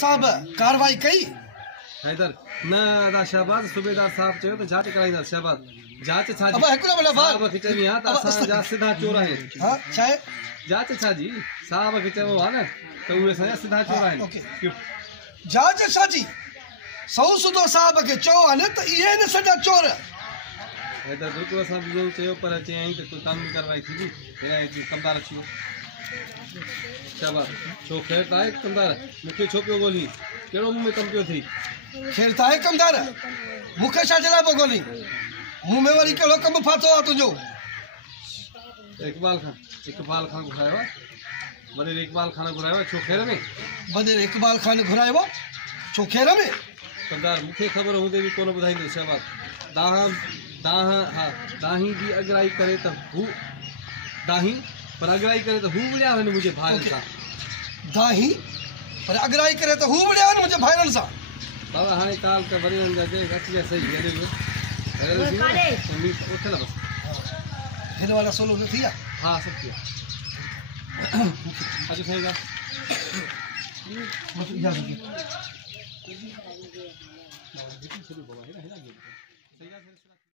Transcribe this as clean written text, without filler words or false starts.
साहब कार्रवाई कई हैदर न अदा शहबाज सूबेदार साहब चयो त जांच कराईंदा शहबाज जांच छा जी अब हिकिड़ो मिनट साहब खे चवणी आहे त असां जा सिधा चोर आहिनि हाँ छा है जांच छा जी साहब खे चयो आहे न त उहे असांजा सिधा चोर आहिनि ओके जांच छा जी सऊ सुधो साहब के चओ आहे त इहे न सॼा चोर हैदर बिल्कुलु असां बि इहो चयो पर चयईं त कोई कानूनी कार्रवाई थींदी हिन कमदार अची वियो शाबाश छो ख़ैर त आहे कमदार मूंखे छो पियो ॻोल्ही कहिड़ो मुंहुं में कमु पियो थी ख़ैर त आहे कमदार मूंखे छा जे लाइ पियो ॻोल्ही मुंहुं में वरी कहिड़ो कमु फाथो आहे तुंहिंजो इकबाल खान घुरायो आहे वॾेर इकबाल खान घुरायो आहे छो ख़ैर में वॾेर इकबाल खान घुरायो आहे छो ख़ैर में कमदार मूंखे ख़बर हूंदे बि कोन ॿुधाईंदो शहबाज दाही जी अगराई करे त हू दाही पर अगराई करे त हू विड़िया आहिनि मुंहिंजे भाइरनि सां दाही पर अगराई करे त हू विड़िया आहिनि मुंहिंजे भाइरनि सां बाबा हाणे काल त वरी अची जाए सही हले वियो उठ न बसि हिन वारा सोलो न थी विया हाँ सब किया अॼु साईं जा इजाज़त